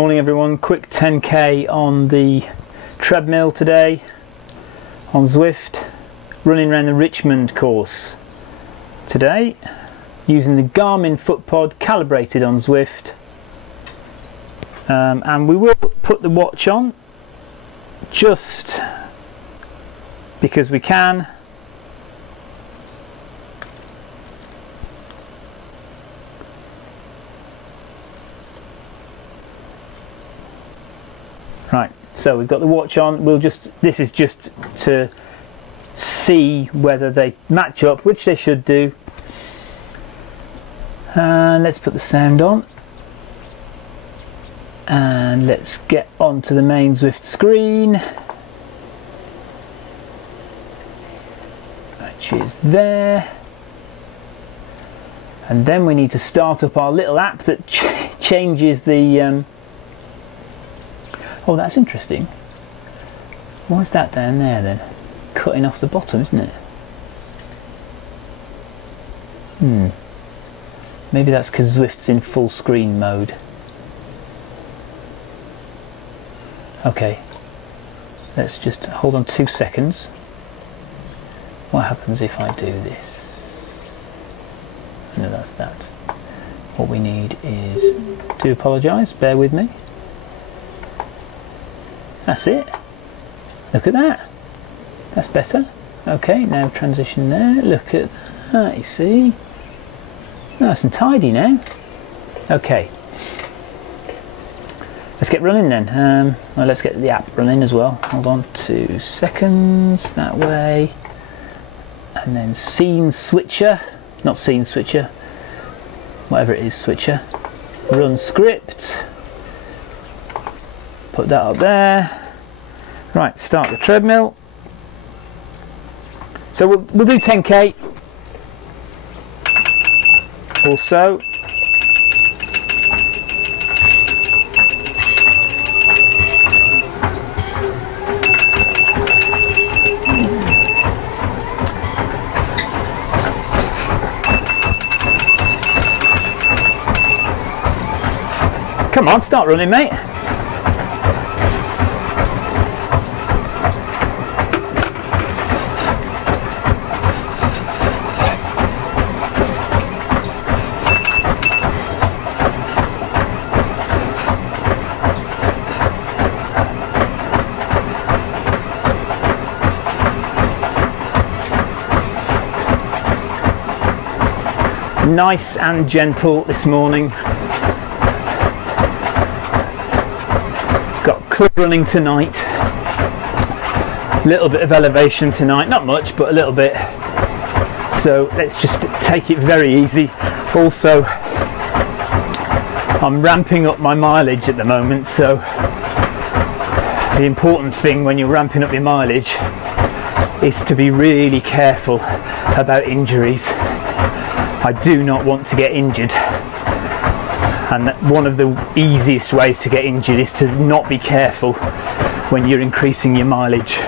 Morning everyone, quick 10k on the treadmill today on Zwift, running around the Richmond course today using the Garmin FootPod calibrated on Zwift, and we will put the watch on just because we can. Right, so we've got the watch on. This is just to see whether they match up, which they should do. And let's put the sound on. And let's get onto the main Zwift screen, which is there. And then we need to start up our little app that changes the oh, that's interesting. Why's that down there then? Cutting off the bottom, isn't it? Maybe that's because Zwift's in full screen mode. Okay. Let's just hold on 2 seconds. What happens if I do this? No, that's that. What we need is... do apologise, bear with me. That's it. Look at that. That's better. Okay, now transition there. Look at that, you see. Nice and tidy now. Okay. Let's get running then. Well, let's get the app running as well. Hold on 2 seconds. That way. And then scene switcher. Not scene switcher. Whatever it is, switcher. Run script. Put that up there. Right, start the treadmill. So we'll do 10k. Also, come on, start running, mate. Nice and gentle this morning. Got club running tonight. Little bit of elevation tonight, not much, but a little bit. So let's just take it very easy. Also, I'm ramping up my mileage at the moment, so the important thing when you're ramping up your mileage is to be really careful about injuries. I do not want to get injured, and one of the easiest ways to get injured is to not be careful when you're increasing your mileage.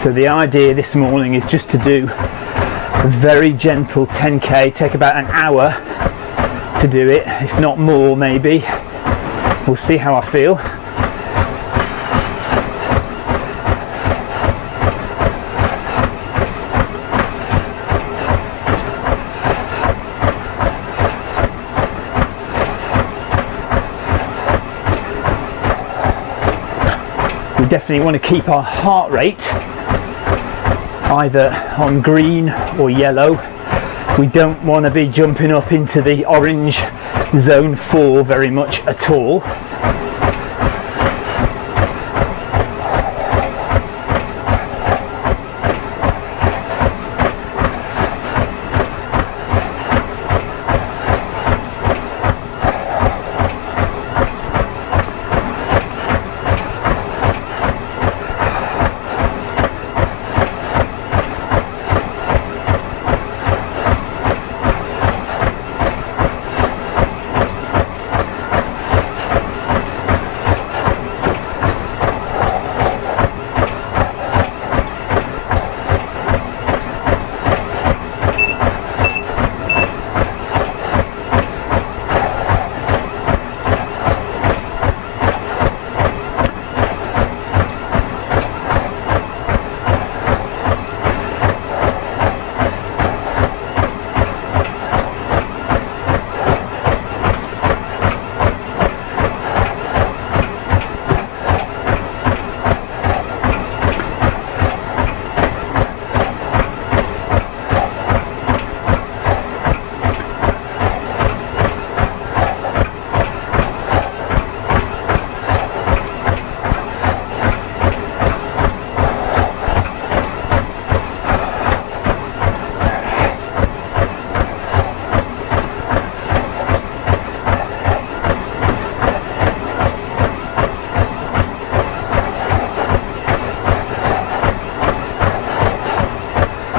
So the idea this morning is just to do a very gentle 10k, take about an hour to do it, if not more maybe. We'll see how I feel. We definitely want to keep our heart rate either on green or yellow. We don't want to be jumping up into the orange zone 4 very much at all.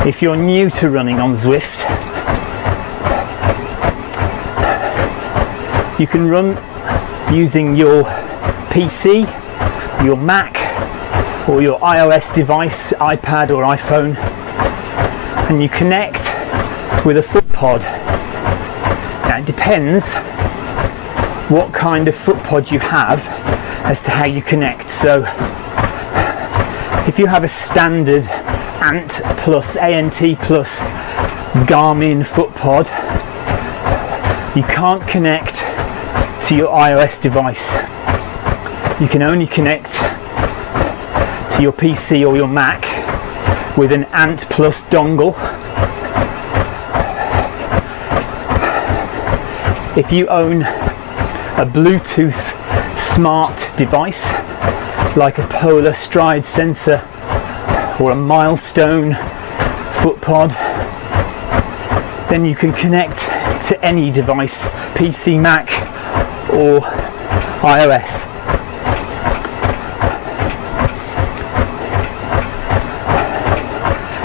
If you're new to running on Zwift, you can run using your PC, your Mac, or your iOS device, iPad or iPhone, and you connect with a foot pod. Now it depends what kind of foot pod you have as to how you connect. So if you have a standard ANT plus Garmin foot pod, you can't connect to your iOS device. You can only connect to your PC or your Mac with an ANT plus dongle. If you own a Bluetooth smart device like a Polar Stride sensor or a Milestone foot pod, then you can connect to any device, PC, Mac or iOS.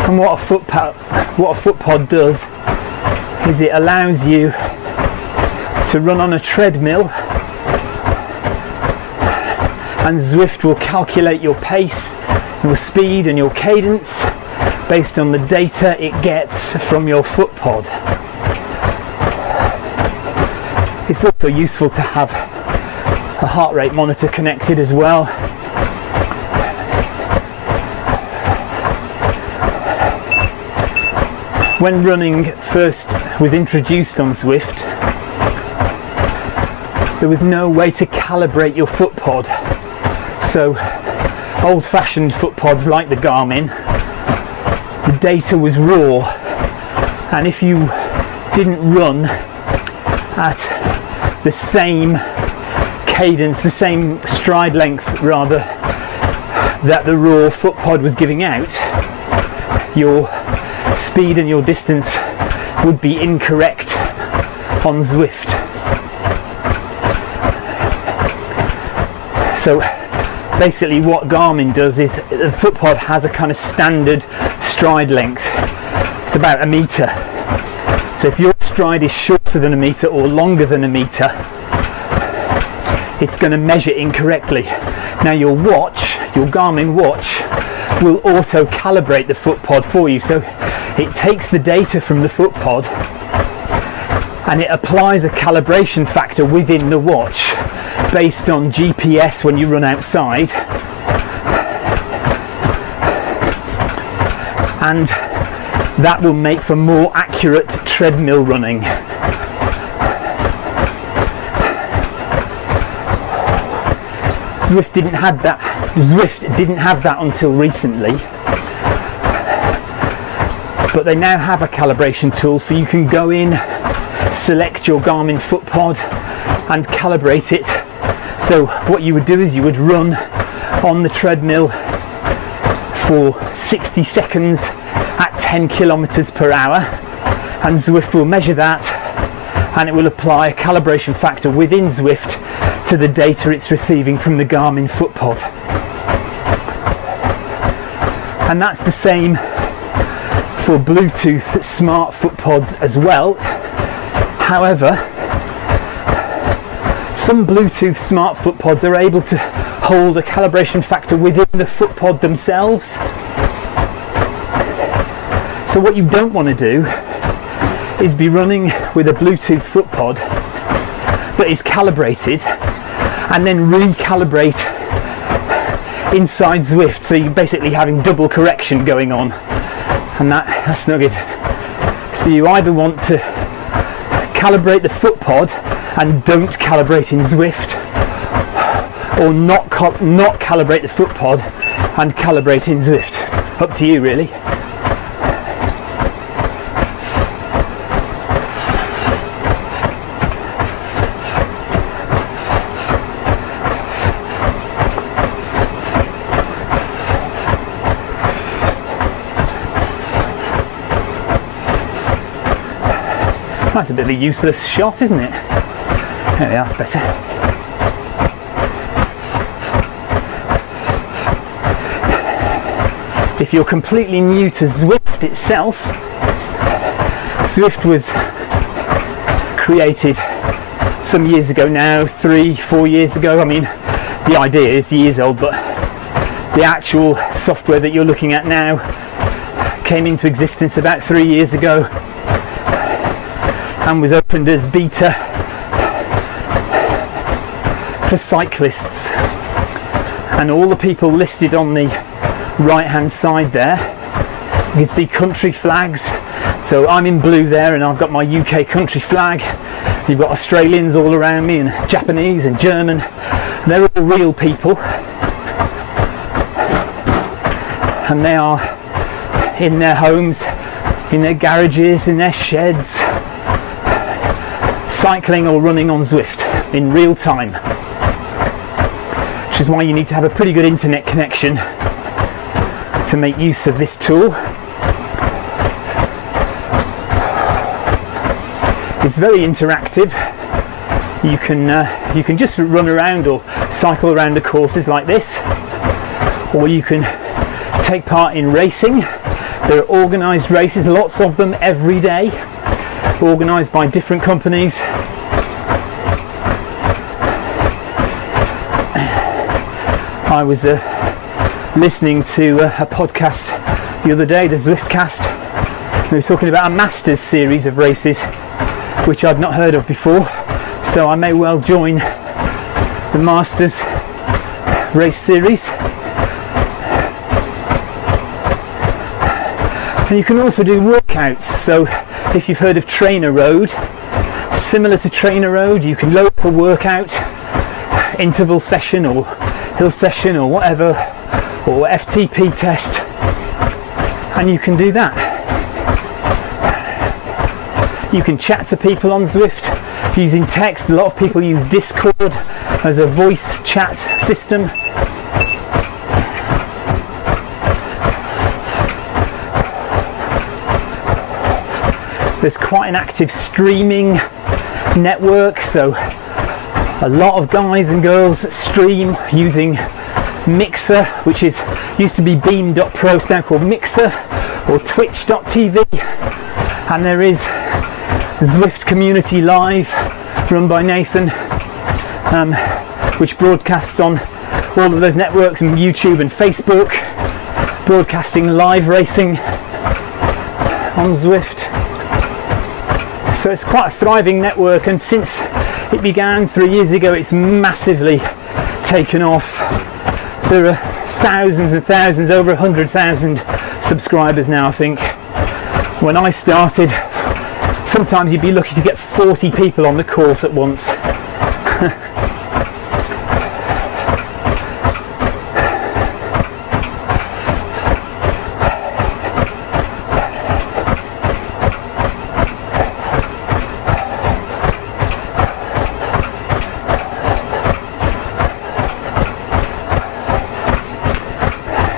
And what a foot pod does is it allows you to run on a treadmill, and Zwift will calculate your pace, your speed and your cadence based on the data it gets from your foot pod. It's also useful to have a heart rate monitor connected as well. When running first was introduced on Zwift, there was no way to calibrate your foot pod. So old-fashioned foot pods like the Garmin, the data was raw, and if you didn't run at the same cadence, the same stride length rather, that the raw foot pod was giving out, your speed and your distance would be incorrect on Zwift. So basically what Garmin does is the foot pod has a kind of standard stride length. It's about 1 meter. So if your stride is shorter than 1 meter or longer than 1 meter, it's going to measure incorrectly. Now your watch, your Garmin watch, will auto calibrate the foot pod for you. So it takes the data from the foot pod and it applies a calibration factor within the watch based on GPS when you run outside, and that will make for more accurate treadmill running. Zwift didn't have that until recently, but they now have a calibration tool, so you can go in, select your Garmin foot pod and calibrate it. So what you would do is you would run on the treadmill for 60 seconds at 10 kilometers per hour, and Zwift will measure that and it will apply a calibration factor within Zwift to the data it's receiving from the Garmin foot pod. And that's the same for Bluetooth smart foot pods as well. However, some Bluetooth smart foot pods are able to hold a calibration factor within the foot pod themselves. So what you don't want to do is be running with a Bluetooth foot pod that is calibrated and then recalibrate inside Zwift, so you're basically having double correction going on, and that's no good. So you either want to calibrate the foot pod and don't calibrate in Zwift, or not calibrate the foot pod and calibrate in Zwift. Up to you really. That's a bit of a useless shot, isn't it? There we are, that's better. If if you're completely new to Zwift itself, Zwift was created some years ago now, 3-4 years ago. I mean, the idea is years old, but the actual software that you're looking at now came into existence about 3 years ago and was opened as beta for cyclists. And all the people listed on the right hand side there, you can see country flags. So I'm in blue there and I've got my UK country flag. You've got Australians all around me and Japanese and German. They're all real people, and they are in their homes, in their garages, in their sheds, cycling or running on Zwift in real time, which is why you need to have a pretty good internet connection to make use of this tool. It's very interactive. You can just run around or cycle around the courses like this, or you can take part in racing. There are organised races, lots of them every day, organised by different companies. I was listening to a podcast the other day, the Zwiftcast. They were talking about a Masters series of races which I'd not heard of before, so I may well join the Masters race series. And you can also do workouts. So if you've heard of Trainer Road, similar to Trainer Road, you can load up a workout, interval session or hill session or whatever, or FTP test, and you can do that. You can chat to people on Zwift using text. A lot of people use Discord as a voice chat system. There's quite an active streaming network, so a lot of guys and girls stream using Mixer, which used to be Beam.pro, it's now called Mixer, or Twitch.tv, and there is Zwift Community Live, run by Nathan, which broadcasts on all of those networks, and YouTube and Facebook, broadcasting live racing on Zwift. So it's quite a thriving network, and since it began 3 years ago, it's massively taken off. There are thousands and thousands, over 100,000 subscribers now, I think. When I started, sometimes you'd be lucky to get 40 people on the course at once.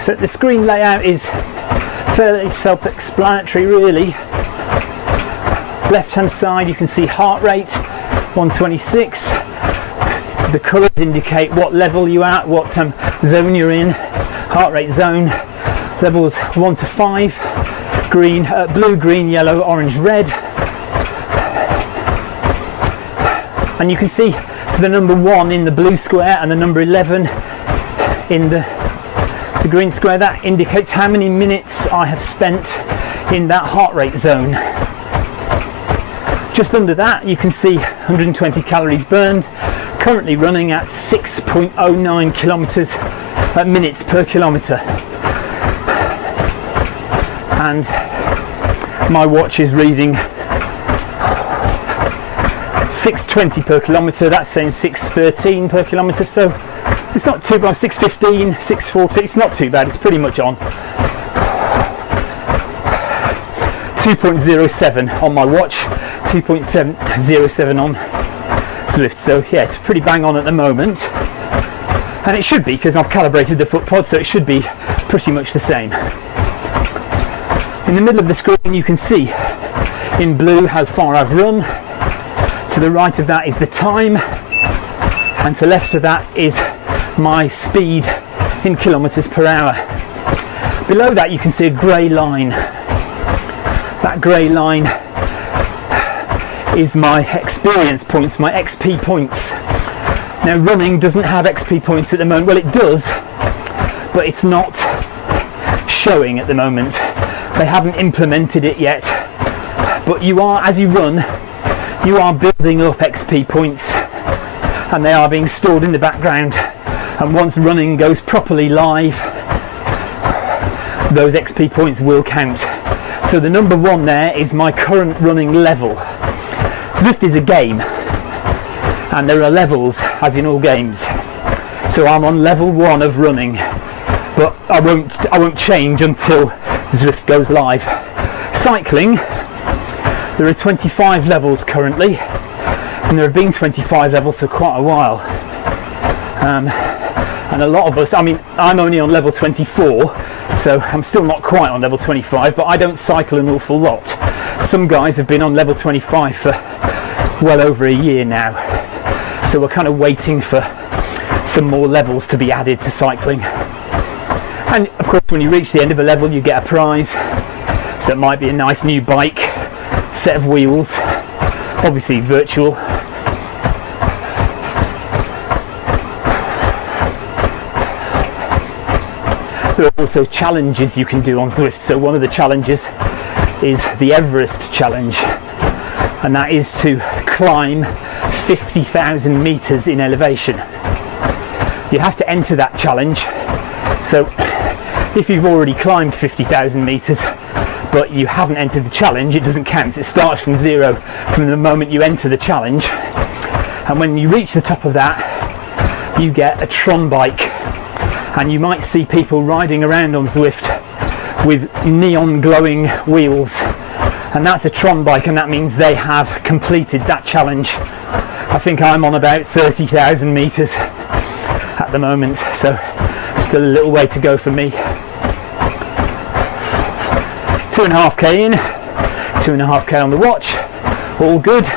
So the screen layout is fairly self-explanatory, really. Left hand side you can see heart rate 126. The colours indicate what level you're at, what zone you're in. Heart rate zone levels 1 to 5, green, blue, green, yellow, orange, red. And you can see the number 1 in the blue square and the number 11 in the green square. That indicates how many minutes I have spent in that heart rate zone. Just under that you can see 120 calories burned, currently running at 6.09 minutes per kilometre, and my watch is reading 6:20 per kilometre. That's saying 6:13 per kilometre, so it's not too bad. 6:15, 6:40, it's not too bad, it's pretty much on. 2.07 on my watch, 2.707 on Zwift, so yeah, it's pretty bang on at the moment, and it should be, because I've calibrated the foot pod, so it should be pretty much the same. In the middle of the screen you can see in blue how far I've run. To the right of that is the time, and to the left of that is my speed in kilometers per hour. Below that you can see a grey line. That grey line is my experience points, my XP points. Now running doesn't have XP points at the moment. Well, it does, but it's not showing at the moment. They haven't implemented it yet, but you are, as you run, you are building up XP points, and they are being stored in the background, and once running goes properly live, those XP points will count. So the number 1 there is my current running level. Zwift is a game, and there are levels as in all games. So I'm on level 1 of running, but I won't change until Zwift goes live. Cycling, there are 25 levels currently, and there have been 25 levels for quite a while. And a lot of us, I mean, I'm only on level 24, so I'm still not quite on level 25, but I don't cycle an awful lot. Some guys have been on level 25 for well over a year now, so we're kind of waiting for some more levels to be added to cycling. And of course, when you reach the end of a level, you get a prize. So it might be a nice new bike, set of wheels, obviously virtual. There are also challenges you can do on Zwift. So one of the challenges is the Everest challenge, and that is to climb 50,000 meters in elevation. You have to enter that challenge. So if you've already climbed 50,000 meters but you haven't entered the challenge, it doesn't count. It starts from 0 from the moment you enter the challenge, and when you reach the top of that, you get a Tron bike. And you might see people riding around on Zwift with neon glowing wheels, and that's a Tron bike, and that means they have completed that challenge. I think I'm on about 30,000 meters at the moment, so still a little way to go for me. 2.5k in, 2.5k on the watch, all good.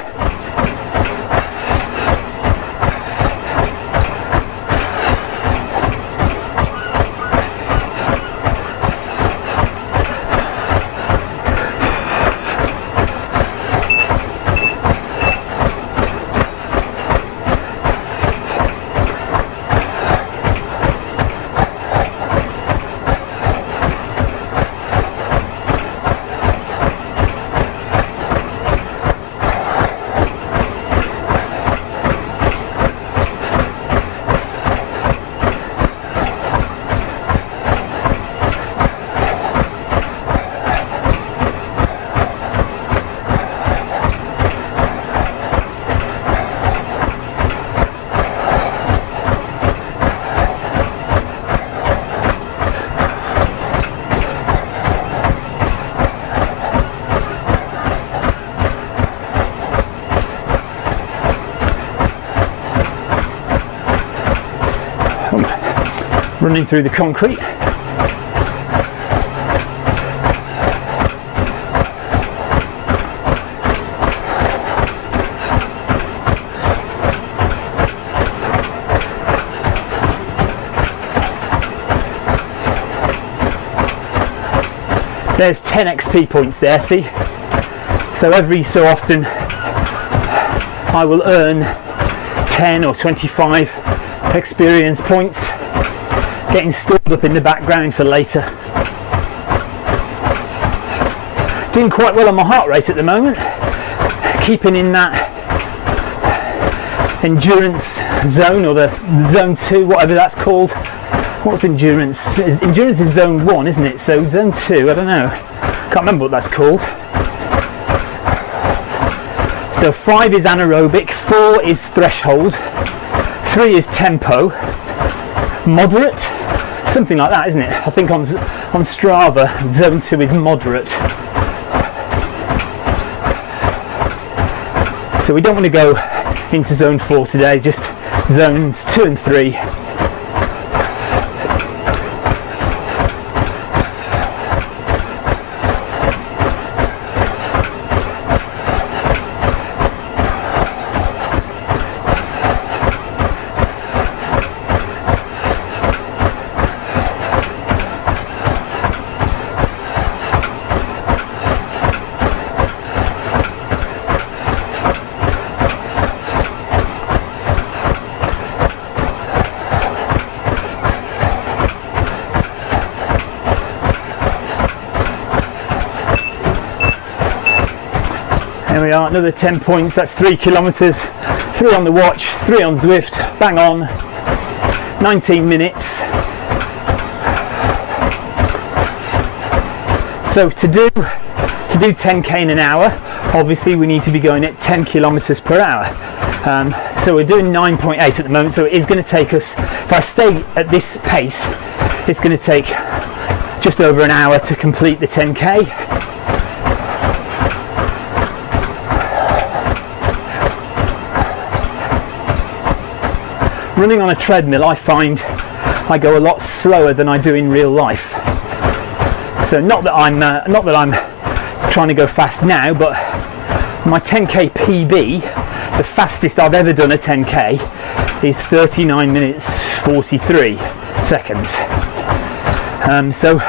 Running through the concrete. There's 10 XP points there, see? So every so often I will earn 10 or 25 experience points, getting stored up in the background for later. Doing quite well on my heart rate at the moment, keeping in that endurance zone, or the zone 2, whatever that's called. What's endurance? Endurance is zone 1, isn't it? So zone 2, I don't know, can't remember what that's called. So 5 is anaerobic, 4 is threshold, 3 is tempo, moderate, something like that, isn't it? I think on Strava, zone 2 is moderate. So we don't want to go into zone 4 today, just zones 2 and 3. another 10 points, that's 3 kilometers, 3 on the watch, 3 on Zwift, bang on, 19 minutes. So to do 10k in an hour, obviously we need to be going at 10 kilometers per hour. So we're doing 9.8 at the moment, so it is going to take us, if I stay at this pace, it's going to take just over an hour to complete the 10k. Running on a treadmill, I find I go a lot slower than I do in real life. So not that I'm trying to go fast now, but my 10k PB, the fastest I've ever done a 10k, is 39 minutes 43 seconds. So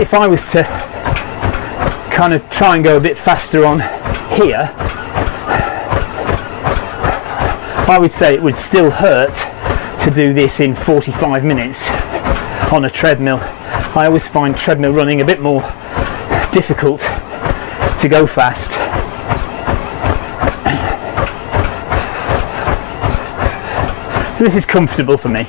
if I was to kind of try and go a bit faster on here, I would say it would still hurt to do this in 45 minutes on a treadmill. I always find treadmill running a bit more difficult to go fast. So this is comfortable for me.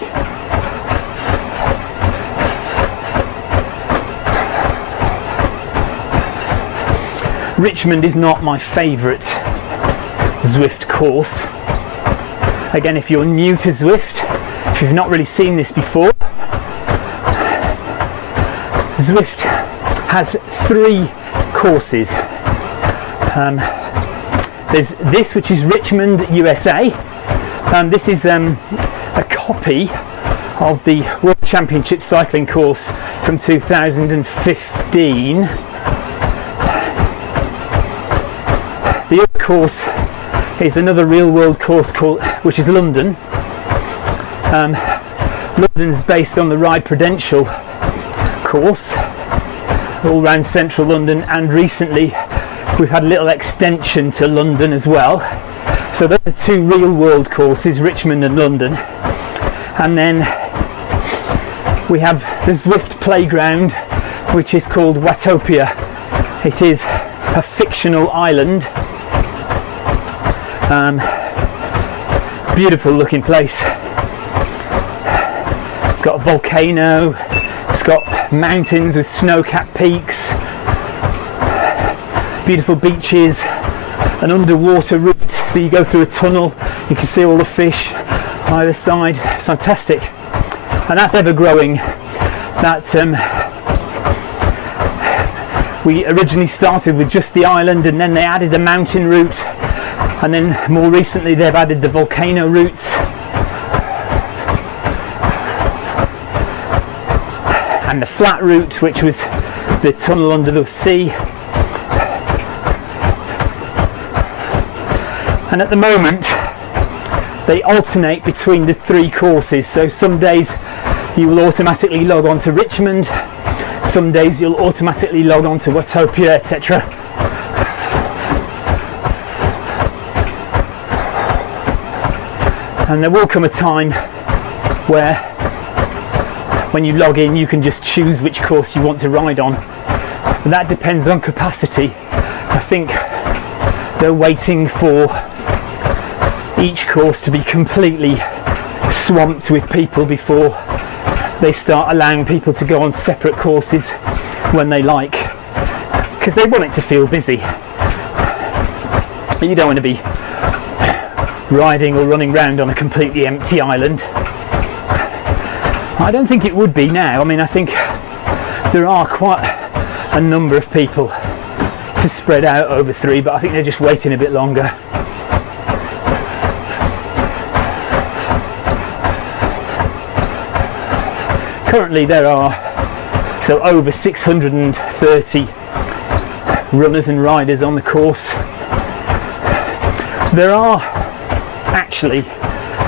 Richmond is not my favourite Zwift course. Again, if you're new to Zwift, if you've not really seen this before, Zwift has 3 courses. There's this, which is Richmond, USA. This is a copy of the World Championship cycling course from 2015. The other course is another real world course which is London. London's based on the Ride Prudential course, all around central London, and recently we've had a little extension to London as well. So those are 2 real world courses, Richmond and London. And then we have the Zwift playground, which is called Watopia. It is a fictional island. Beautiful looking place. It's got a volcano, it's got mountains with snow-capped peaks, beautiful beaches, an underwater route, so you go through a tunnel, you can see all the fish either side. It's fantastic, and that's ever growing. That we originally started with just the island, and then they added the mountain route, and then more recently they've added the volcano routes. And the flat route, which was the tunnel under the sea. And at the moment they alternate between the 3 courses, so some days you will automatically log on to Richmond, some days you'll automatically log on to Watopia, etc. And there will come a time where when you log in you can just choose which course you want to ride on. And that depends on capacity. I think they're waiting for each course to be completely swamped with people before they start allowing people to go on separate courses when they like, because they want it to feel busy. You don't want to be riding or running around on a completely empty island. I don't think it would be now. I mean, I think there are quite a number of people to spread out over 3, but I think they're just waiting a bit longer. Currently there are over 630 runners and riders on the course. There are actually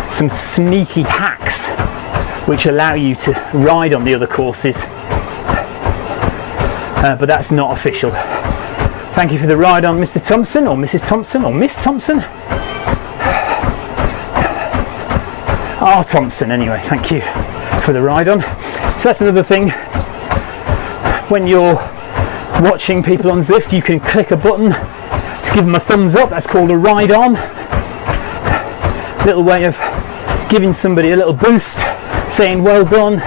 some sneaky hacks which allow you to ride on the other courses, but that's not official. Thank you for the ride on Mr. Thompson, or Mrs. Thompson, or Miss Thompson. R. Thompson anyway, thank you for the ride on. So that's another thing, when you're watching people on Zwift, you can click a button to Just give them a thumbs up, that's called a ride on. Little way of giving somebody a little boost, saying well done.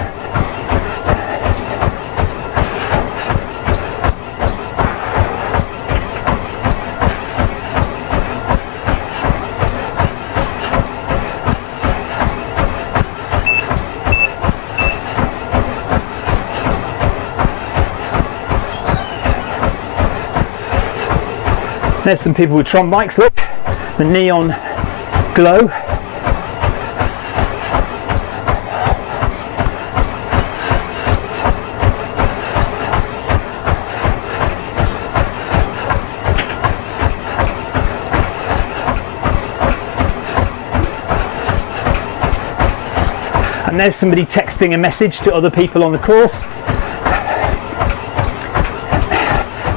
There's some people with Tron bikes, look, the neon glow. And there's somebody texting a message to other people on the course.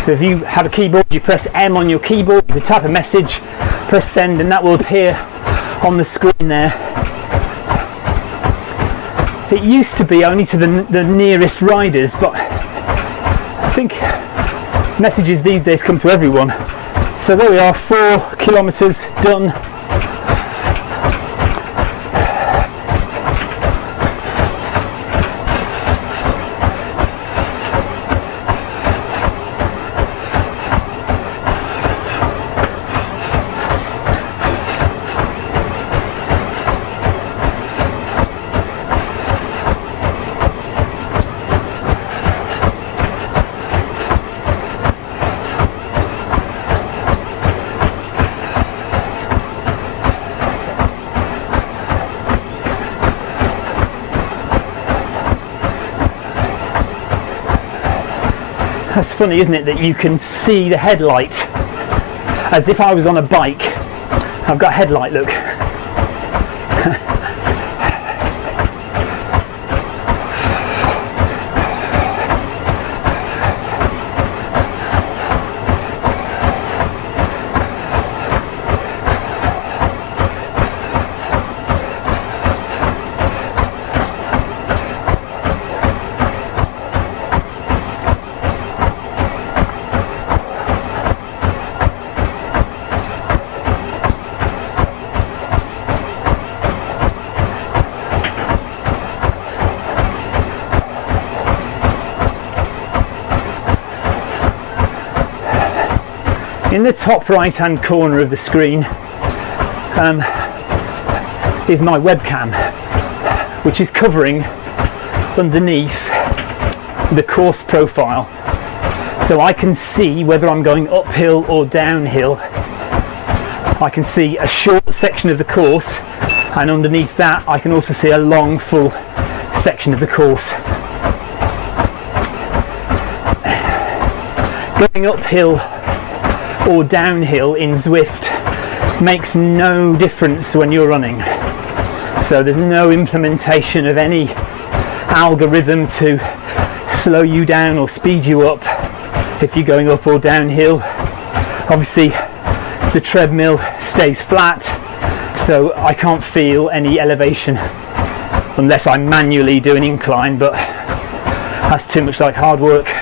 So if you have a keyboard, you press M on your keyboard, you type a message, press send, and that will appear on the screen there. It used to be only to the nearest riders, but I think messages these days come to everyone. So there we are, 4 kilometers done. That's funny, isn't it, that you can see the headlight as if I was on a bike. I've got a headlight, look. In the top right hand corner of the screen is my webcam, which is covering underneath the course profile, so I can see whether I'm going uphill or downhill. I can see a short section of the course, and underneath that I can also see a long full section of the course. Going uphill or downhill in Zwift makes no difference when you're running, so there's no implementation of any algorithm to slow you down or speed you up if you're going up or downhill. Obviously the treadmill stays flat, so I can't feel any elevation unless I manually do an incline, but that's too much like hard work.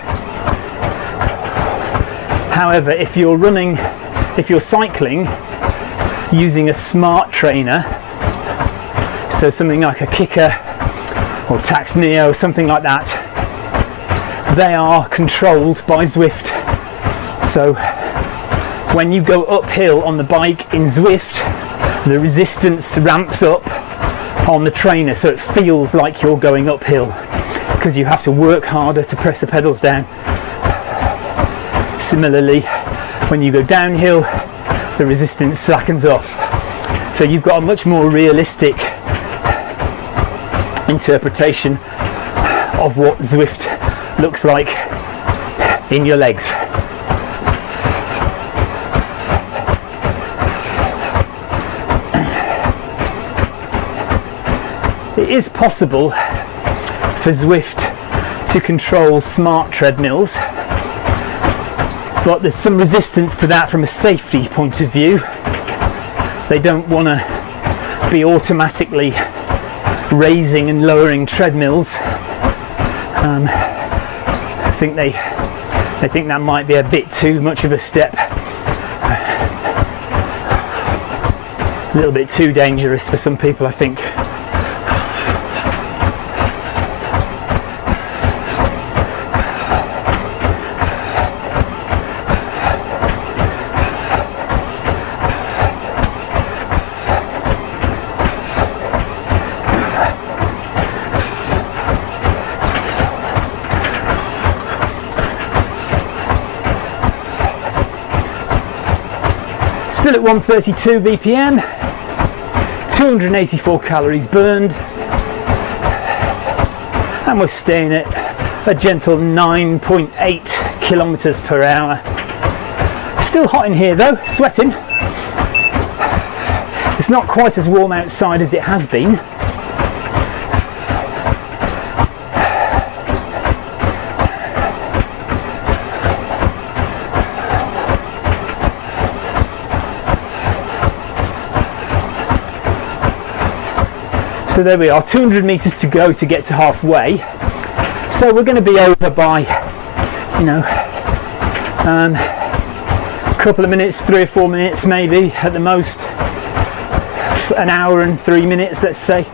However, if you're cycling using a smart trainer, so something like a Kicker or Tacx Neo, something like that, they are controlled by Zwift. So when you go uphill on the bike in Zwift, the resistance ramps up on the trainer, so it feels like you're going uphill because you have to work harder to press the pedals down. Similarly, when you go downhill, the resistance slackens off. So you've got a much more realistic interpretation of what Zwift looks like in your legs. It is possible for Zwift to control smart treadmills, but there's some resistance to that from a safety point of view. They don't want to be automatically raising and lowering treadmills. I think they think that might be a bit too much of a step. a little bit too dangerous for some people, I think. Still at 132 BPM, 284 calories burned, and we're staying at a gentle 9.8 kilometers per hour. Still hot in here though, sweating. It's not quite as warm outside as it has been. So there we are, 200 meters to go to get to halfway. So we're going to be over by, you know, a couple of minutes, 3 or 4 minutes maybe at the most. An hour and 3 minutes, let's say.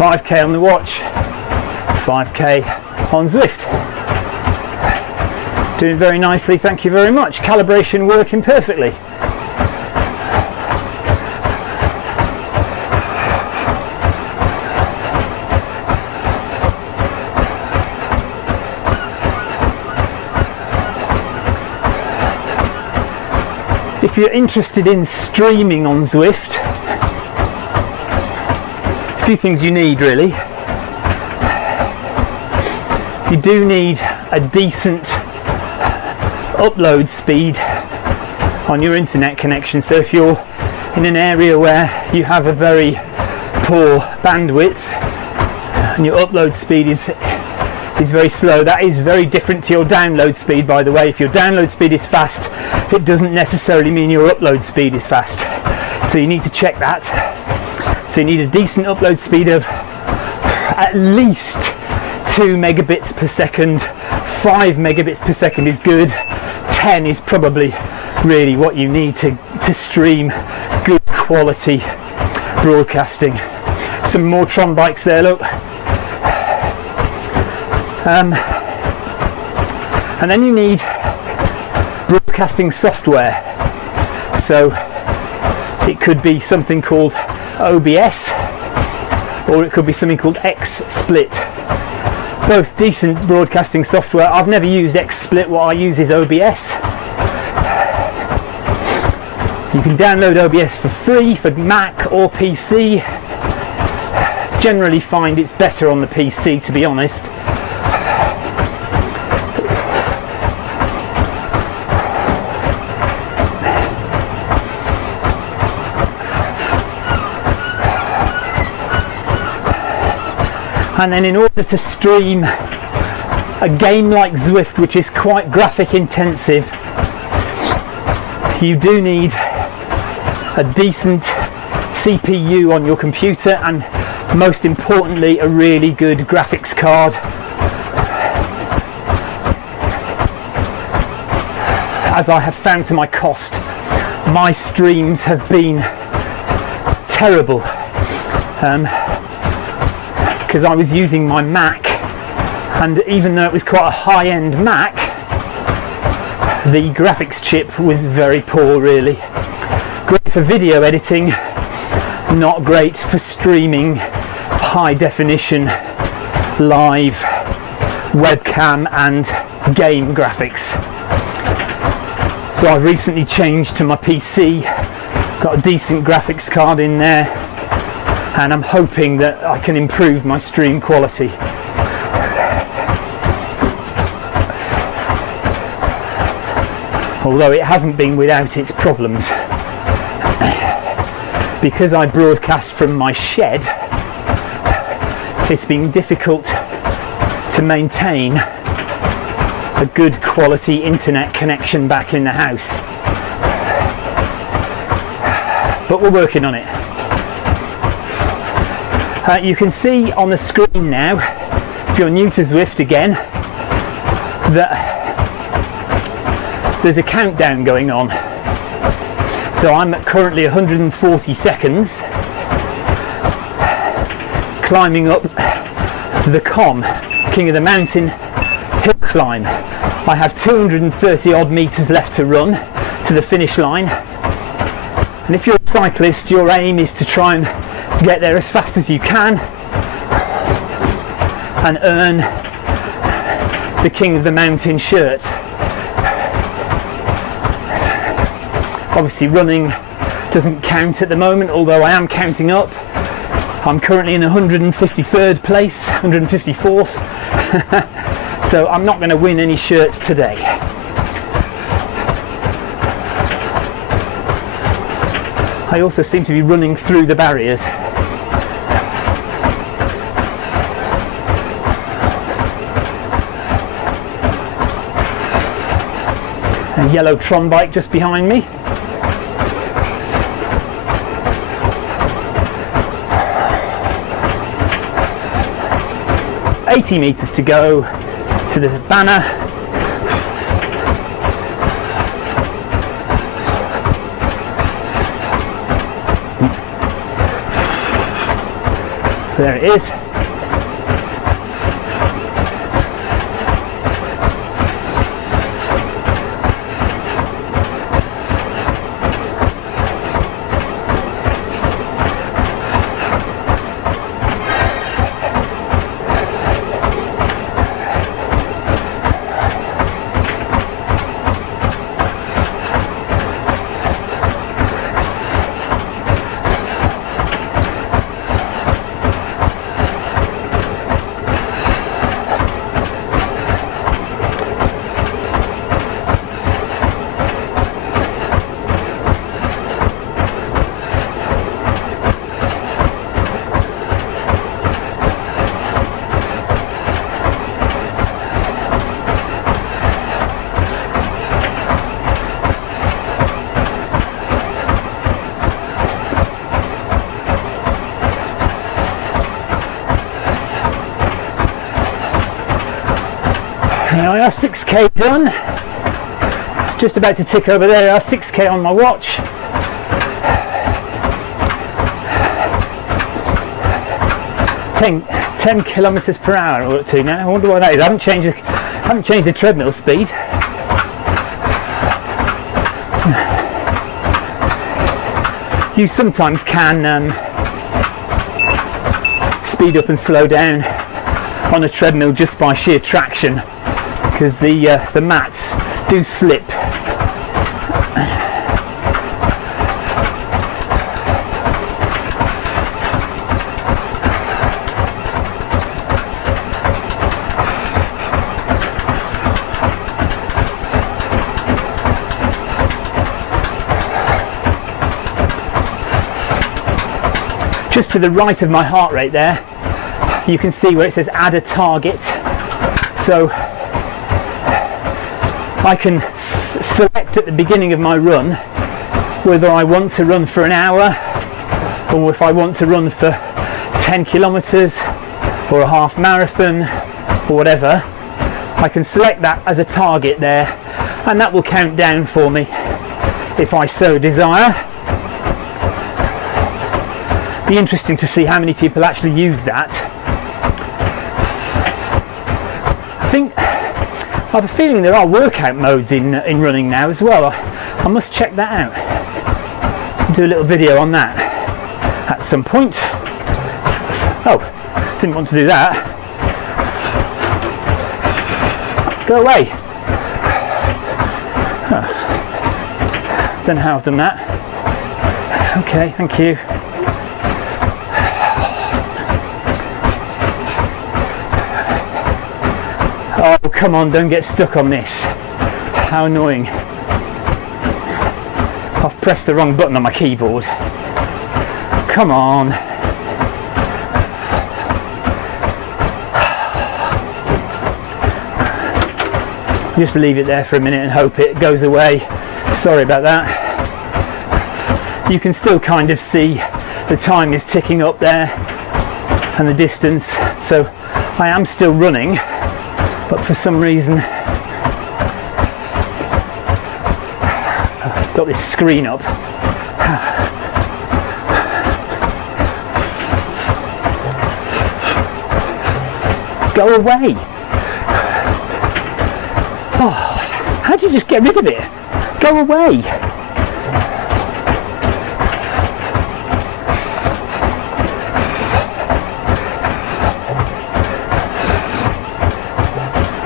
.5k on the watch, 5k on Zwift. Doing very nicely, thank you very much. Calibration working perfectly. If you're interested in streaming on Zwift, few things you need really. You do need a decent upload speed on your internet connection. So if you're in an area where you have a very poor bandwidth and your upload speed is very slow, that is very different to your download speed, by the way. If your download speed is fast, it doesn't necessarily mean your upload speed is fast. So you need to check that. So you need a decent upload speed of at least 2 megabits per second. 5 megabits per second is good. 10 is probably really what you need to stream good quality broadcasting. Some more Tron bikes there, look. And then you need broadcasting software. So it could be something called OBS, or it could be something called XSplit. Both decent broadcasting software. I've never used XSplit, what I use is OBS. You can download OBS for free for Mac or PC. Generally find it's better on the PC, to be honest. And then in order to stream a game like Zwift, which is quite graphic intensive, you do need a decent CPU on your computer, and most importantly a really good graphics card. As I have found to my cost, my streams have been terrible. Because I was using my Mac, and even though it was quite a high-end Mac, the graphics chip was very poor really. Great for video editing, not great for streaming high definition live webcam and game graphics. So I've recently changed to my PC, got a decent graphics card in there, and I'm hoping that I can improve my stream quality. Although it hasn't been without its problems. Because I broadcast from my shed, it's been difficult to maintain a good quality internet connection back in the house. But we're working on it. You can see on the screen now, if you're new to Zwift again, that there's a countdown going on. So I'm at currently 140 seconds climbing up the Com, King of the Mountain hill climb. I have 230 odd meters left to run to the finish line, and if you're a cyclist, your aim is to try and get there as fast as you can and earn the King of the Mountain shirt. Obviously running doesn't count at the moment, although I am counting up. I'm currently in 153rd place, 154th, so I'm not going to win any shirts today. I also seem to be running through the barriers. A yellow Tron bike just behind me. $80 meters to go to the banner. There it is. Here we are, 6k done. Just about to tick over there, 6k on my watch. Ten kilometers per hour we're up to now. I wonder why that is. I haven't changed the treadmill speed. You sometimes can speed up and slow down on a treadmill just by sheer traction, because the mats do slip. Just to the right of my heart rate there, you can see where it says add a target. So I can select at the beginning of my run whether I want to run for an hour, or if I want to run for 10 kilometers or a half marathon or whatever. I can select that as a target there, and that will count down for me if I so desire. Be interesting to see how many people actually use that. I have a feeling there are workout modes in running now as well. I must check that out. do a little video on that at some point. Oh, didn't want to do that. Go away. Oh. Don't know how I've done that. Okay, thank you. Oh, come on, don't get stuck on this. How annoying. I've pressed the wrong button on my keyboard. Come on. Just leave it there for a minute and hope it goes away. Sorry about that. You can still kind of see the time is ticking up there and the distance, so I am still running, but for some reason I've got this screen up. Go away. Oh, how do you just get rid of it? Go away.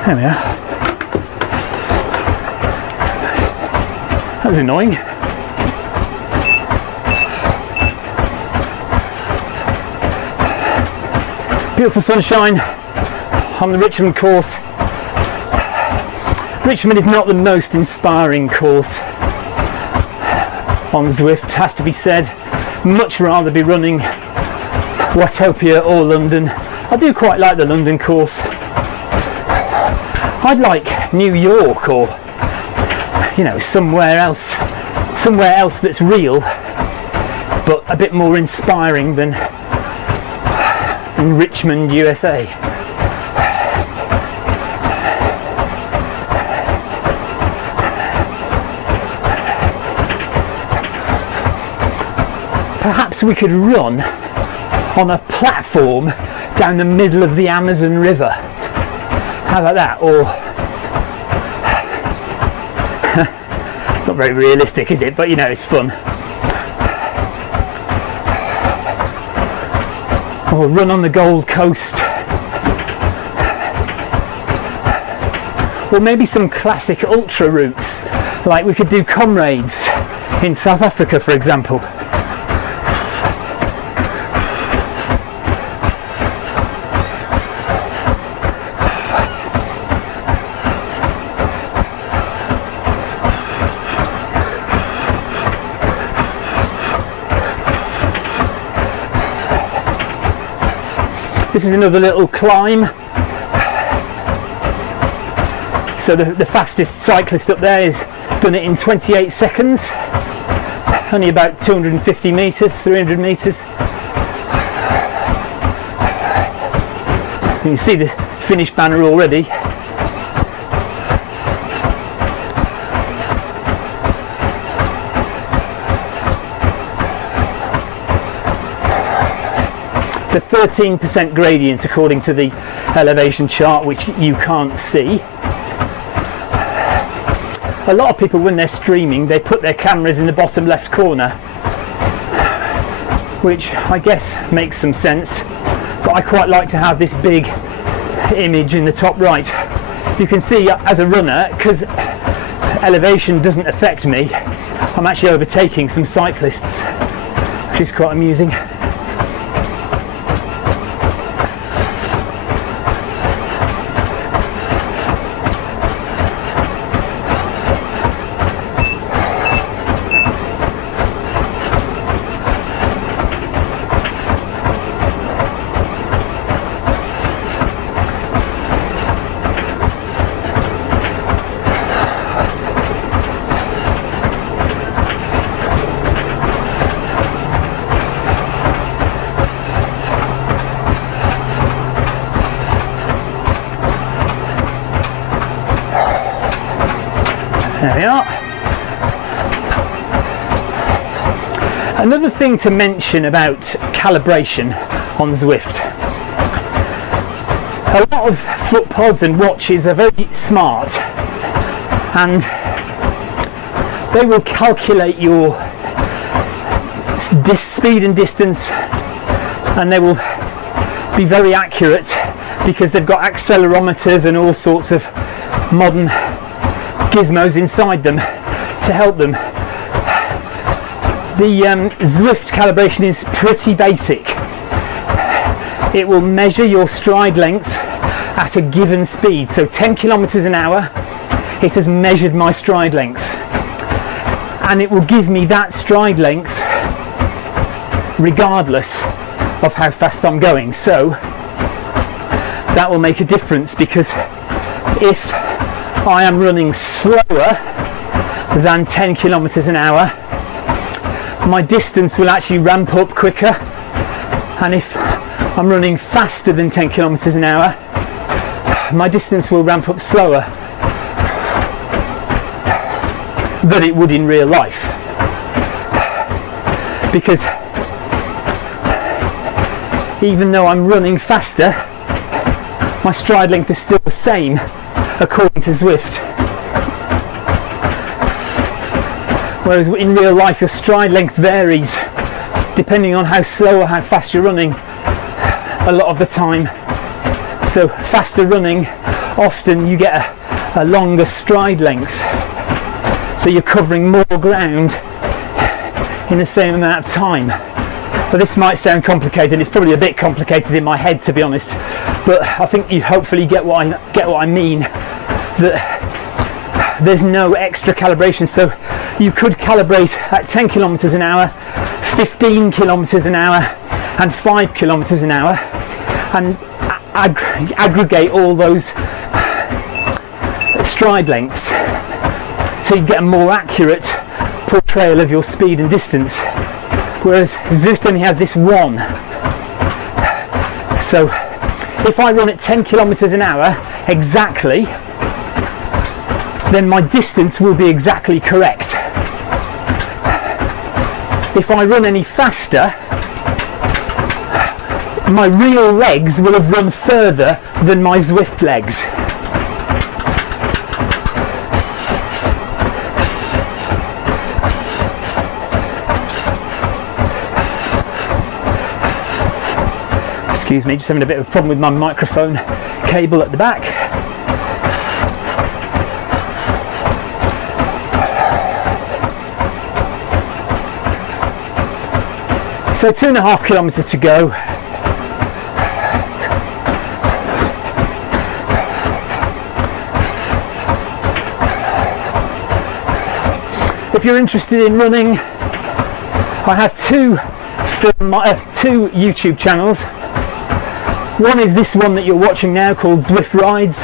There we are. That was annoying. Beautiful sunshine on the Richmond course. Richmond is not the most inspiring course on Zwift, has to be said. Much rather be running Watopia or London. I do quite like the London course. I'd like New York or, you know, somewhere else that's real, but a bit more inspiring than in Richmond, USA. Perhaps we could run on a platform down the middle of the Amazon River. How about that? Or it's not very realistic, is it? But you know, it's fun. Or run on the Gold Coast. Or maybe some classic ultra routes, like we could do Comrades in South Africa, for example. This is another little climb. So the fastest cyclist up there has done it in 28 seconds. Only about 250 metres, 300 metres. You can see the finish banner already. A 13% gradient according to the elevation chart, which you can't see. A lot of people, when they're streaming, they put their cameras in the bottom left corner, which I guess makes some sense, but I quite like to have this big image in the top right. You can see as a runner, because elevation doesn't affect me, I'm actually overtaking some cyclists, which is quite amusing. There we are. Another thing to mention about calibration on Zwift. A lot of foot pods and watches are very smart, and they will calculate your speed and distance, and they will be very accurate because they've got accelerometers and all sorts of modern gizmos inside them to help them. The Zwift calibration is pretty basic. It will measure your stride length at a given speed. So 10 kilometers an hour, it has measured my stride length. And it will give me that stride length regardless of how fast I'm going. So that will make a difference, because if I am running slower than 10 kilometers an hour, my distance will actually ramp up quicker. And if I'm running faster than 10 kilometers an hour, my distance will ramp up slower than it would in real life, because even though I'm running faster, my stride length is still the same according to Zwift. Whereas in real life your stride length varies depending on how slow or how fast you're running a lot of the time. So faster running, often you get a longer stride length, so you're covering more ground in the same amount of time. But this might sound complicated. It's probably a bit complicated in my head, to be honest, but I think you hopefully get what I mean, that there's no extra calibration. So you could calibrate at 10 kilometers an hour, 15 kilometers an hour and 5 kilometers an hour, and aggregate all those stride lengths so you get a more accurate portrayal of your speed and distance. Whereas Zwift only has this one. So if I run at 10 kilometers an hour exactly, then my distance will be exactly correct. If I run any faster, my real legs will have run further than my Zwift legs. Excuse me, just having a bit of a problem with my microphone cable at the back. So 2.5 kilometers to go. If you're interested in running, I have two YouTube channels. One is this one that you're watching now, called Zwift Rides.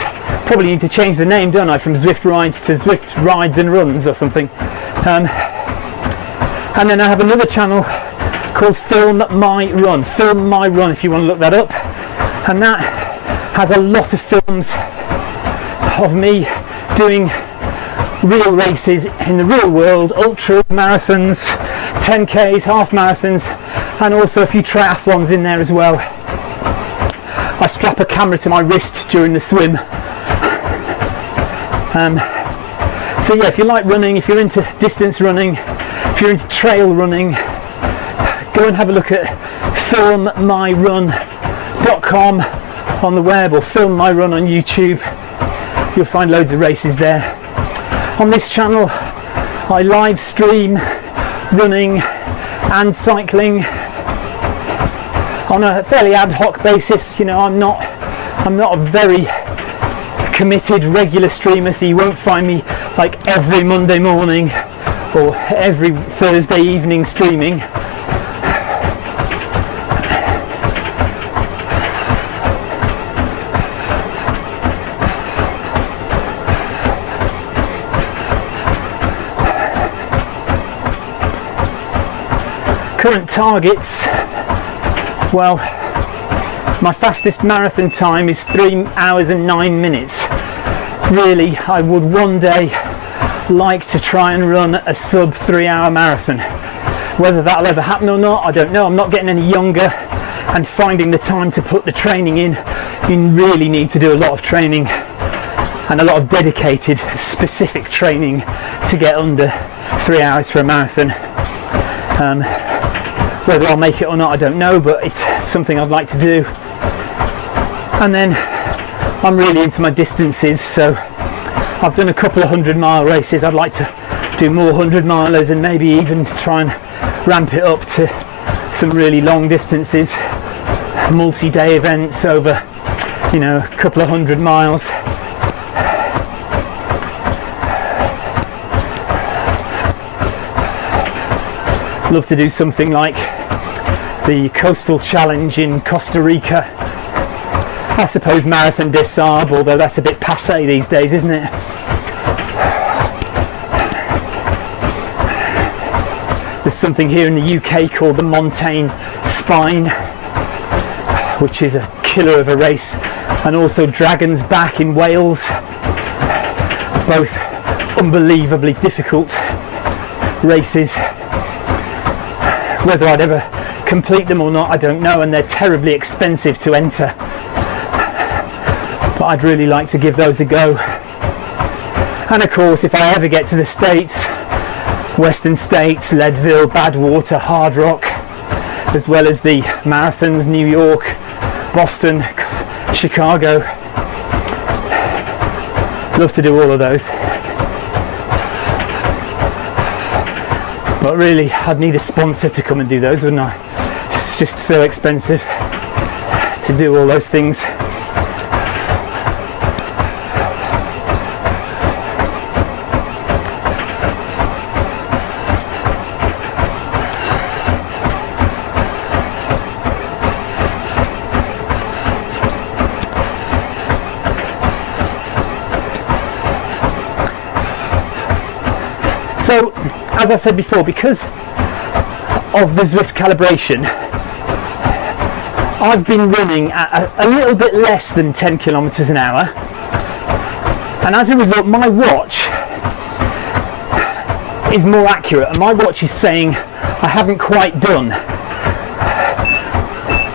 Probably need to change the name, don't I, from Zwift Rides to Zwift Rides and Runs or something. And then I have another channel called Film My Run. Film My Run, if you want to look that up. And that has a lot of films of me doing real races in the real world, ultras, marathons, 10Ks, half marathons, and also a few triathlons in there as well. I strap a camera to my wrist during the swim. So yeah, if you like running, if you're into distance running, if you're into trail running, go and have a look at filmmyrun.com on the web, or Film My Run on YouTube. You'll find loads of races there. On this channel I live stream running and cycling on a fairly ad hoc basis. You know, I'm not a very committed regular streamer, so you won't find me like every Monday morning or every Thursday evening streaming. Current targets, well, my fastest marathon time is 3 hours and 9 minutes. Really, I would one day like to try and run a sub 3 hour marathon. Whether that'll ever happen or not, I don't know. I'm not getting any younger, and finding the time to put the training in, you really need to do a lot of training and a lot of dedicated, specific training to get under 3 hours for a marathon. Whether I'll make it or not, I don't know, but it's something I'd like to do. And then I'm really into my distances, so I've done a couple of 100-mile races. I'd like to do more 100-milers and maybe even try and ramp it up to some really long distances, multi-day events over, you know, a couple of 100 miles. Love to do something like the Coastal Challenge in Costa Rica. I suppose Marathon des Sables, although that's a bit passé these days, isn't it? There's something here in the UK called the Montane Spine, which is a killer of a race, and also Dragon's Back in Wales, both unbelievably difficult races. Whether I'd ever complete them or not, I don't know, and they're terribly expensive to enter, but I'd really like to give those a go. And of course, if I ever get to the States, Western States, Leadville, Badwater, Hard Rock, as well as the marathons, New York, Boston, Chicago, love to do all of those. But really, I'd need a sponsor to come and do those, wouldn't I? It's just so expensive to do all those things. So, as I said before, because of the Zwift calibration, I've been running at a little bit less than 10 kilometers an hour, and as a result my watch is more accurate, and my watch is saying I haven't quite done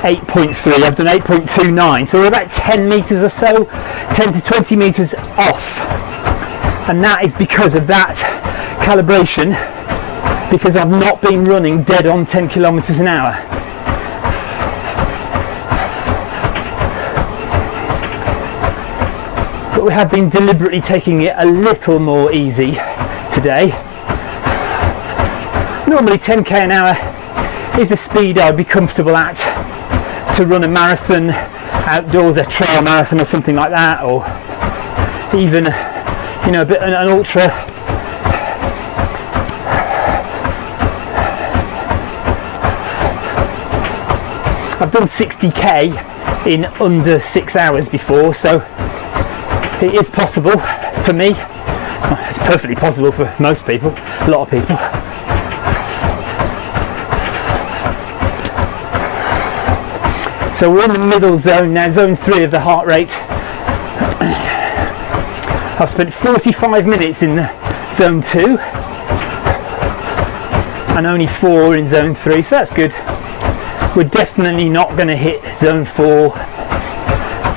8.3, I've done 8.29, so we're about 10 meters or so, 10 to 20 meters off, and that is because of that calibration, because I've not been running dead on 10 kilometers an hour. But we have been deliberately taking it a little more easy today. Normally 10k an hour is a speed I'd be comfortable at to run a marathon outdoors, a trail marathon or something like that, or even, you know, a bit an ultra. I've done 60k in under 6 hours before, so it is possible for me. It's perfectly possible for most people, a lot of people. So we're in the middle zone now, zone 3 of the heart rate. I've spent 45 minutes in zone 2 and only 4 in zone 3, so that's good. We're definitely not going to hit zone 4.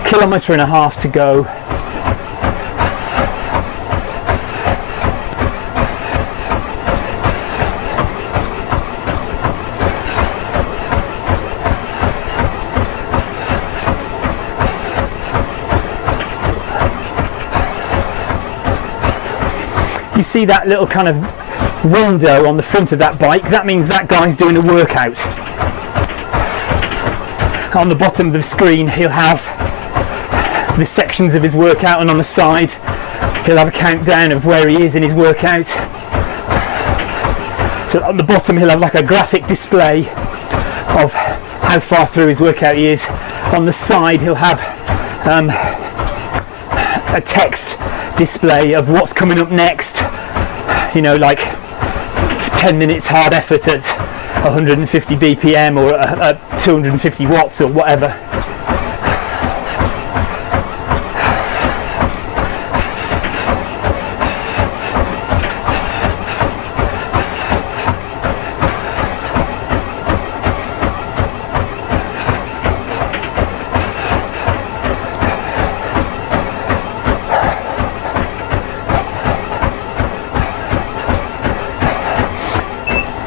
Kilometre and a half to go. You see that little kind of window on the front of that bike? That means that guy's doing a workout. On the bottom of the screen he'll have the sections of his workout, and on the side he'll have a countdown of where he is in his workout. So on the bottom he'll have like a graphic display of how far through his workout he is. On the side he'll have a text display of what's coming up next, you know, like 10 minutes hard effort at 150 BPM or 250 watts or whatever.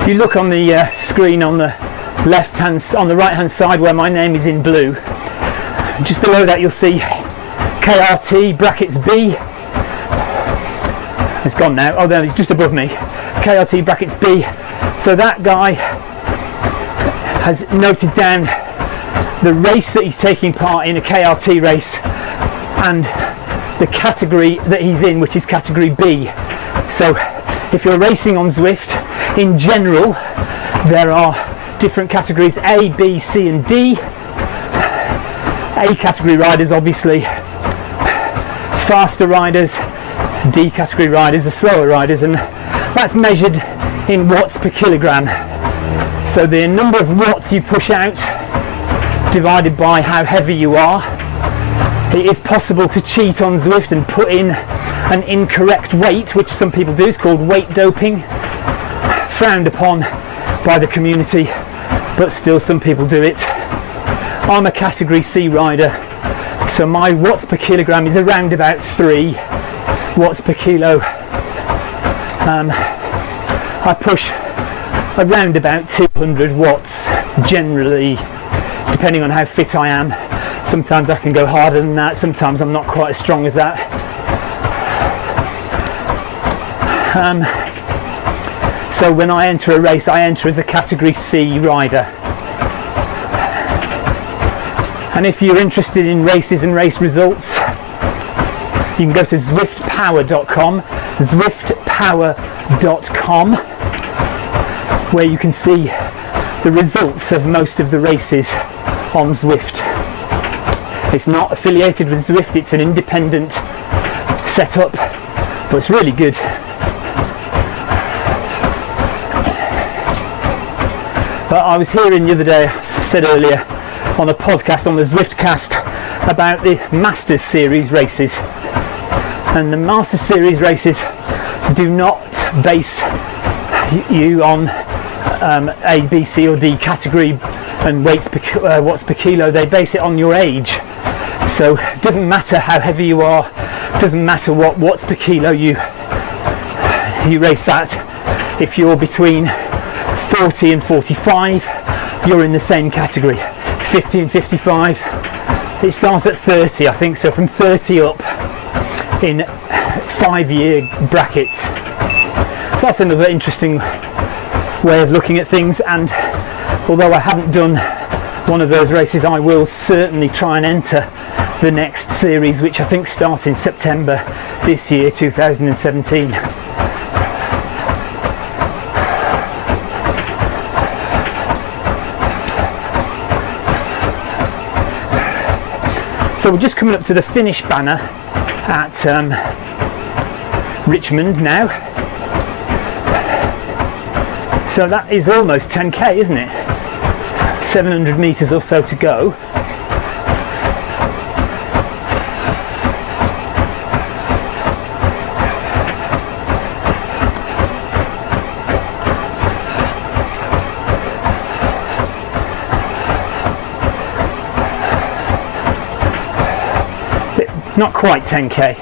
You look on the screen on the on the right hand side where my name is in blue. Just below that you'll see KRT brackets B. It's gone now. Oh, there, it's just above me. KRT brackets B. So that guy has noted down the race that he's taking part in, a KRT race, and the category that he's in, which is category B. So if you're racing on Zwift, in general, there are different categories: A, B, C and D. A category riders, obviously, faster riders. D category riders are slower riders, and that's measured in watts per kilogram. So the number of watts you push out divided by how heavy you are. It is possible to cheat on Zwift and put in an incorrect weight, which some people do. It's called weight doping, frowned upon by the community, but still some people do it. I'm a category C rider, so my watts per kilogram is around about 3 watts per kilo. I push around about 200 watts generally, depending on how fit I am. Sometimes I can go harder than that, sometimes I'm not quite as strong as that. So when I enter a race, I enter as a category C rider. And if you're interested in races and race results, you can go to zwiftpower.com, zwiftpower.com, where you can see the results of most of the races on Zwift. It's not affiliated with Zwift, it's an independent setup, but it's really good. But I was hearing the other day, I said earlier, on a podcast, on the Zwiftcast, about the Masters Series races. And the Masters Series races do not base you on A, B, C or D category and watts per kilo. They base it on your age. So it doesn't matter how heavy you are, doesn't matter what watts per kilo you race at. If you're between 40 and 45, you're in the same category. 50 and 55, it starts at 30, I think, so from 30 up in 5-year brackets. So that's another interesting way of looking at things, and although I haven't done one of those races, I will certainly try and enter the next series, which I think starts in September this year, 2017. So we're just coming up to the finish banner at Richmond now. So that is almost 10k, isn't it? 700 meters or so to go. Not quite 10k.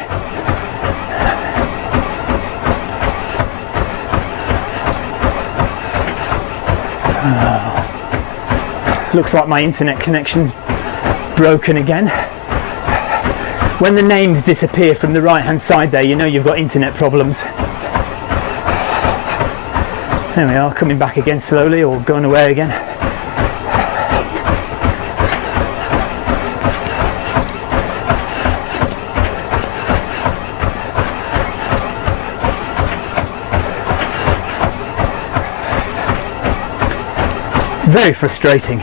Looks like my internet connection's broken again. When the names disappear from the right hand side there, you know you've got internet problems. There we are, coming back again slowly, or going away again. Very frustrating.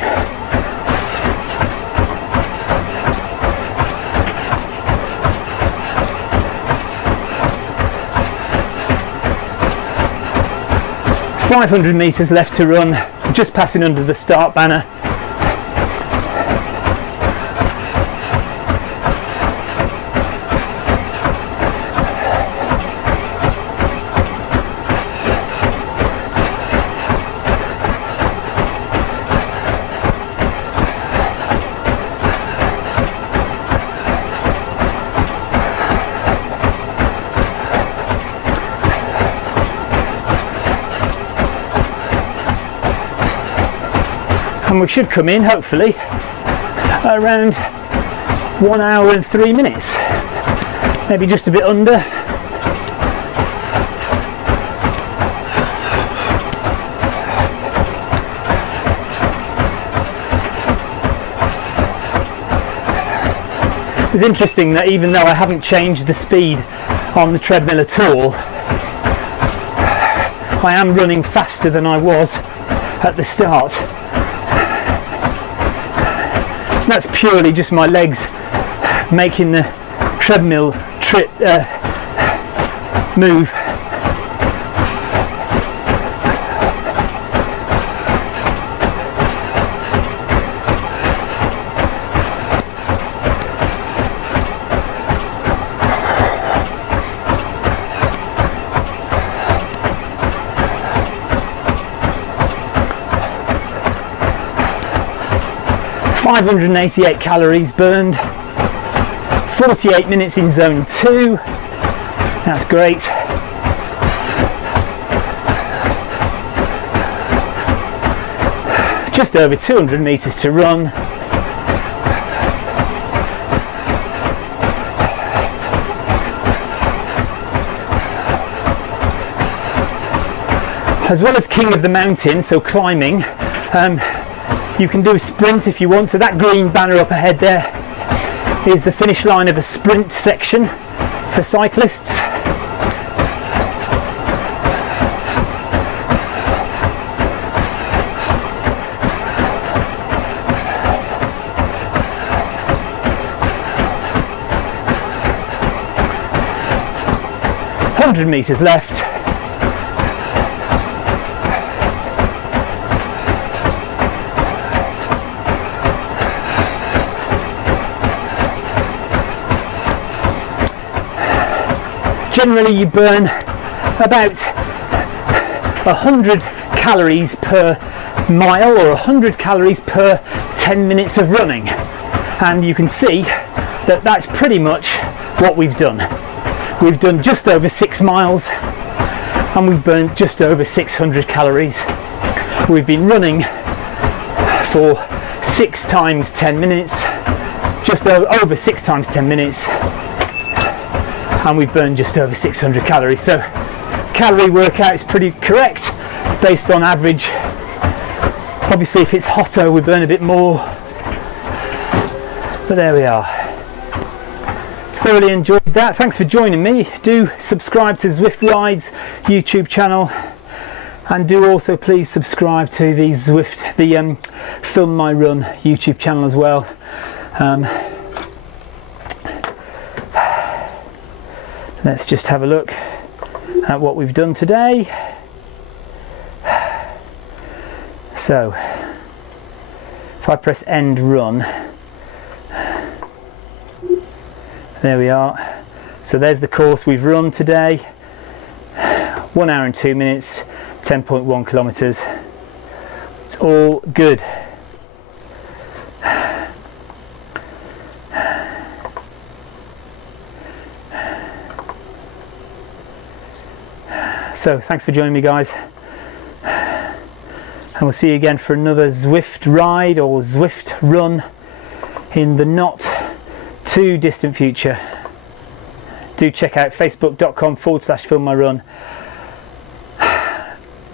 "500 meters left to run, just passing under the start banner." and we should come in hopefully around 1 hour and 3 minutes, maybe just a bit under. It's interesting that even though I haven't changed the speed on the treadmill at all, I am running faster than I was at the start. That's purely just my legs making the treadmill trip move. $588 calories burned, 48 minutes in zone 2, that's great. Just over 200 meters to run. As well as king of the mountain, so climbing, you can do a sprint if you want. So that green banner up ahead there is the finish line of a sprint section for cyclists. $100 meters left. Generally you burn about 100 calories per mile or 100 calories per 10 minutes of running, and you can see that that's pretty much what we've done. We've done just over 6 miles and we've burned just over 600 calories. We've been running for 6 times 10 minutes, just over 6 times 10 minutes, and we've burned just over 600 calories. So calorie workout is pretty correct based on average. Obviously if it's hotter we burn a bit more, but there we are. Thoroughly enjoyed that. Thanks for joining me. Do subscribe to Zwift Rides YouTube channel, and do also please subscribe to the Film My Run YouTube channel as well. Let's just have a look at what we've done today. So if I press end run, there we are. So there's the course we've run today. 1 hour and 2 minutes, 10.1 kilometers. It's all good. So thanks for joining me, guys, and we'll see you again for another Zwift ride or Zwift run in the not too distant future. Do check out facebook.com/filmmyrun,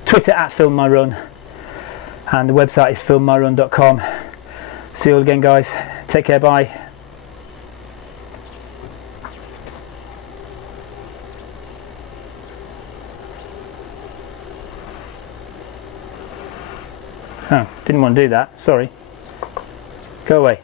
Twitter @filmmyrun, and the website is filmmyrun.com. See you all again, guys. Take care, bye. Oh, didn't want to do that, sorry. Go away.